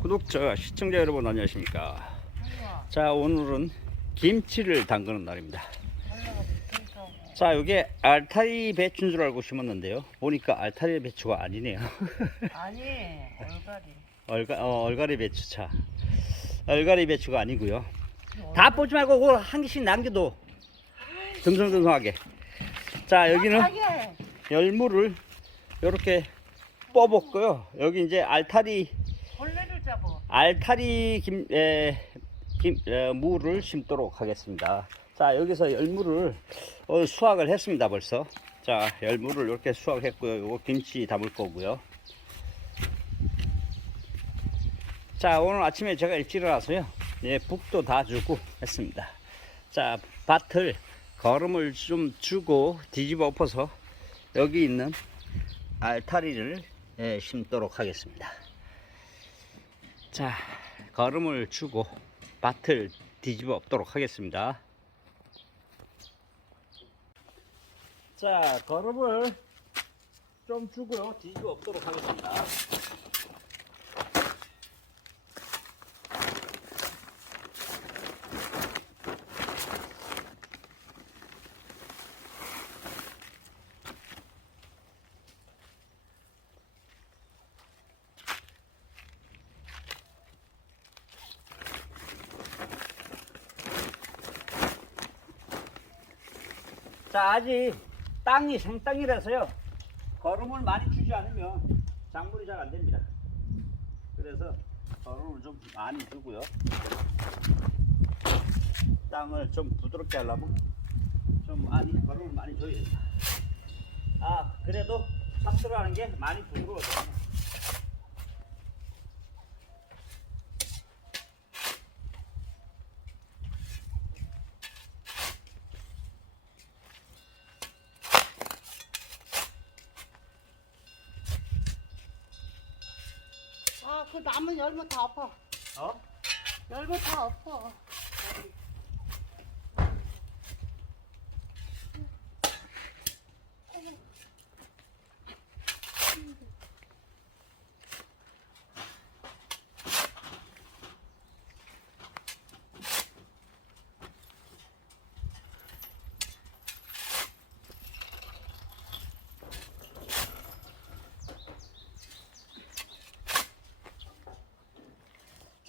구독자, 시청자 여러분 안녕하십니까. 자, 오늘은 김치를 담그는 날입니다. 자, 이게 알타리 배추인 줄 알고 심었는데요. 보니까 알타리 배추가 아니네요. 아니 얼갈이 얼가, 어, 얼가리 배추 차. 얼가리 배추가 아니고요. 다 뽑지 말고 한 개씩 남겨도 듬성듬성하게. 자, 여기는 열무를 이렇게 뽑았고요. 여기 이제 알타리 알타리 김, 에, 김, 에, 무를 심도록 하겠습니다. 자, 여기서 열무를 어, 수확을 했습니다, 벌써. 자, 열무를 이렇게 수확했고요. 요거 김치 담을 거고요. 자, 오늘 아침에 제가 일찍 일어나서요. 예, 북도 다 주고 했습니다. 자, 밭을 거름을 좀 주고 뒤집어 엎어서 여기 있는 알타리를 예, 심도록 하겠습니다. 자, 걸음을 주고 밭을 뒤집어 엎도록 하겠습니다. 자, 걸음을 좀 주고요. 뒤집어 엎도록 하겠습니다. 자, 아직 땅이 생땅이라서요. 걸음을 많이 주지 않으면 작물이 잘 안 됩니다. 그래서 걸음을 좀 많이 주고요. 땅을 좀 부드럽게 하려면 좀 많이 걸음을 많이 줘야 됩니다. 아, 그래도 삽질하는 게 많이 부드러워져요. 아 그 나무 열면 다 아파 어? 열면 다 아파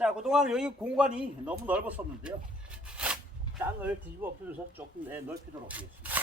자, 그동안 여기 공간이 너무 넓었었는데요. 땅을 뒤집어 엎으면서 조금 내 넓히도록 하겠습니다.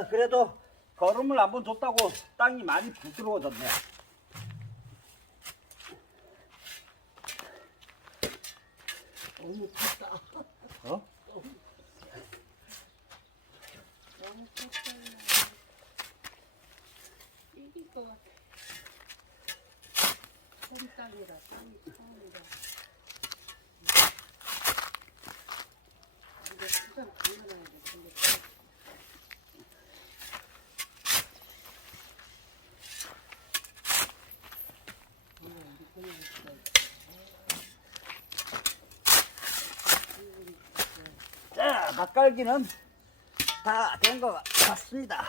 아, 그래도 걸음을 한번 줬다고 땅이 많이 부드러워졌네. 너무 탔다. 어? 너무 탔다. 이길 것 같아. 홈땅이라 땅이 처음이라. 이거 수상 강렬해야 돼 근데 자, 맛깔기는 다 된 것 같습니다.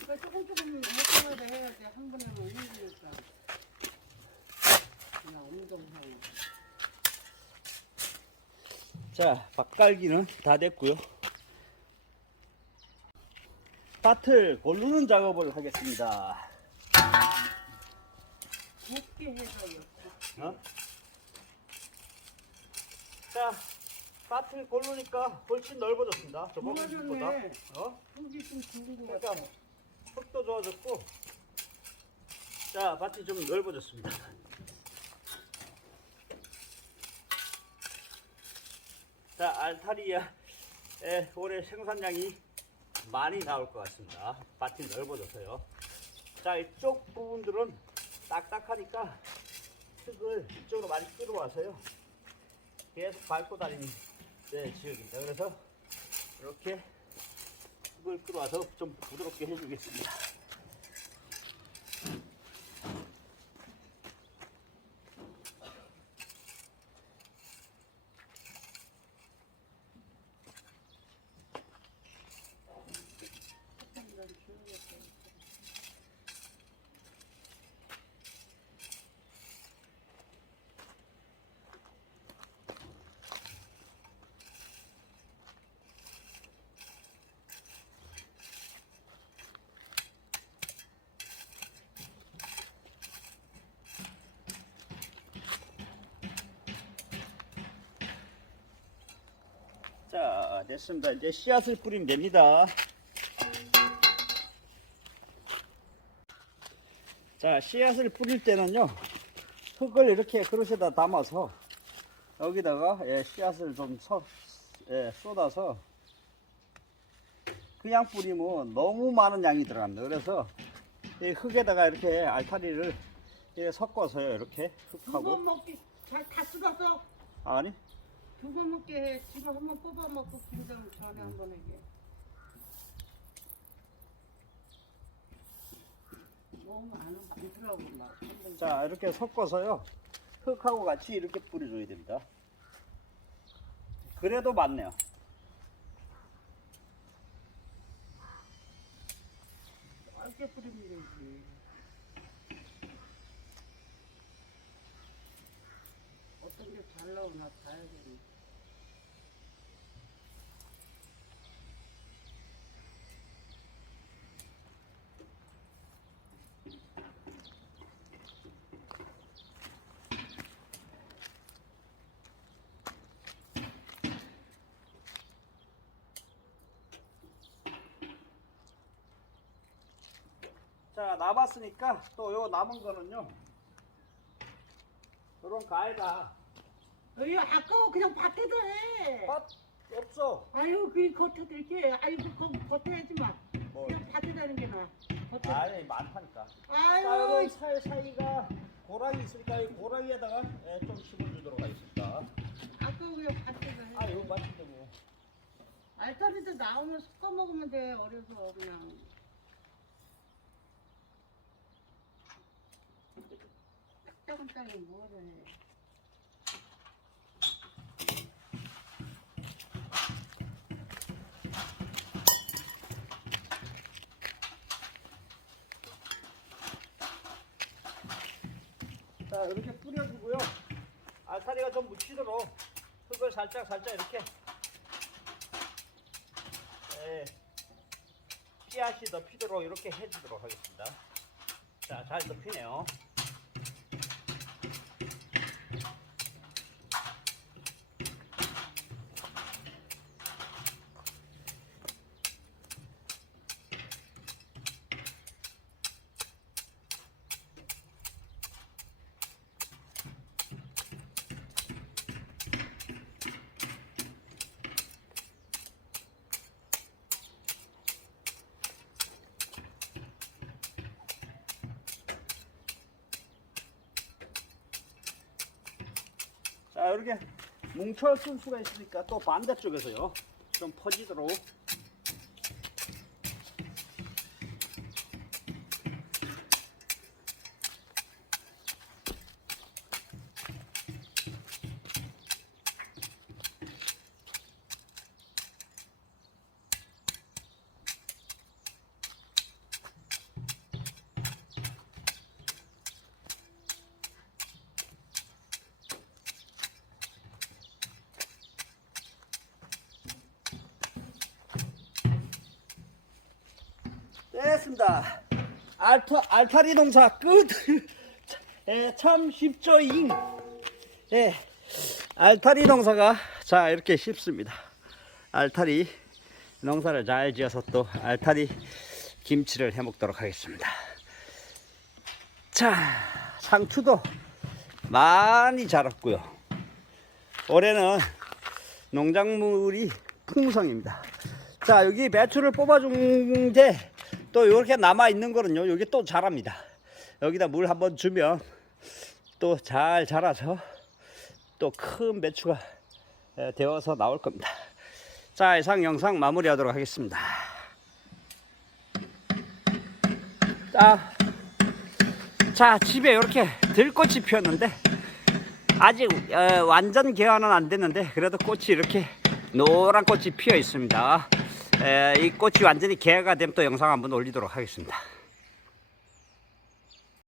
그러니까 조금 조금 먹어야 해야 돼. 한 번에 뭐 힘드니까. 그냥 운동하고. 자, 맛깔기는 다 됐고요. 밭을 고르는 작업을 하겠습니다. 곱게 해서 요. 어? 자, 밭을 고르니까 훨씬 넓어졌습니다. 저번 집보다. 좋아졌네. 어? 속이 좀 죽은 것 그러니까 같아. 흙도 좋아졌고, 자, 밭이 좀 넓어졌습니다. 자, 알타리아의 올해 생산량이 많이 나올 것 같습니다. 밭이 넓어져서요. 자, 이쪽 부분들은 딱딱하니까 흙을 이쪽으로 많이 끌어와서요. 계속 밟고 다니는 네, 지역입니다. 그래서 이렇게 흙을 끌어와서 좀 부드럽게 해주겠습니다. 자, 됐습니다. 이제 씨앗을 뿌리면 됩니다. 자, 씨앗을 뿌릴 때는요, 흙을 이렇게 그릇에다 담아서 여기다가 예, 씨앗을 좀 서, 예, 쏟아서 그냥 뿌리면 너무 많은 양이 들어갑니다. 그래서 이 흙에다가 이렇게 알타리를 예, 섞어서요, 이렇게 흙하고 먹기 잘다 뜯어서 아니 두번 먹게 해. 지금 한번 뽑아 먹고 김장 전에 한번 해게. 너무 많은 많더라고 막. 한 번. 자 이렇게 섞어서요 흙하고 같이 이렇게 뿌려줘야 됩니다 그래도 맞네요 짧게 뿌리면 되지. 어떤 게 잘 나오나 봐야겠네. 자 남았으니까 또 요 남은 거는요 요런 가에다 여기 아까워 그냥 밭에다 해. 밭 없어 아유 그 겉에 이렇게 아유 그 겉에 하지 마. 뭐 그냥 밭에다 하는 게 나아. 겉에. 아니 많다니까 자 아유 요런 사이사이가 고랑이 있으니까 이 고랑이에다가 예, 좀 심어주도록 하겠습니다 아까워 그냥 밭에다 해. 아 맞는데 뭐 알타리도 나오면 섞어 먹으면 돼 어려서 그냥 딱딱한딱이 뭐를 해자 이렇게 뿌려주고요. 알타리가 좀 묻히도록 흙을 살짝 살짝 이렇게. 예, 씨앗이 더 피도록 이렇게 해주도록 하겠습니다. 자 잘 덮이네요 자 이렇게 뭉쳐 쓸 수가 있으니까 또 반대쪽에서요. 좀 퍼지도록 됐습니다. 알타, 알타리 농사 끝. 예, 참 쉽죠, 잉. 예, 알타리 농사가 자 이렇게 쉽습니다. 알타리 농사를 잘 지어서 또 알타리 김치를 해 먹도록 하겠습니다. 자, 상추도 많이 자랐고요. 올해는 농작물이 풍성입니다. 자, 여기 매출을 뽑아준 데 또 이렇게 남아 있는 거는요. 여기 또 자랍니다. 여기다 물 한번 주면 또 잘 자라서 또 큰 배추가 에, 되어서 나올 겁니다. 자, 이상 영상 마무리 하도록 하겠습니다. 자, 자 집에 이렇게 들꽃이 피었는데 아직 어, 완전 개화는 안 됐는데 그래도 꽃이 이렇게 노란 꽃이 피어 있습니다. 에, 이 꽃이 완전히 개화가 되면 또 영상 한번 올리도록 하겠습니다.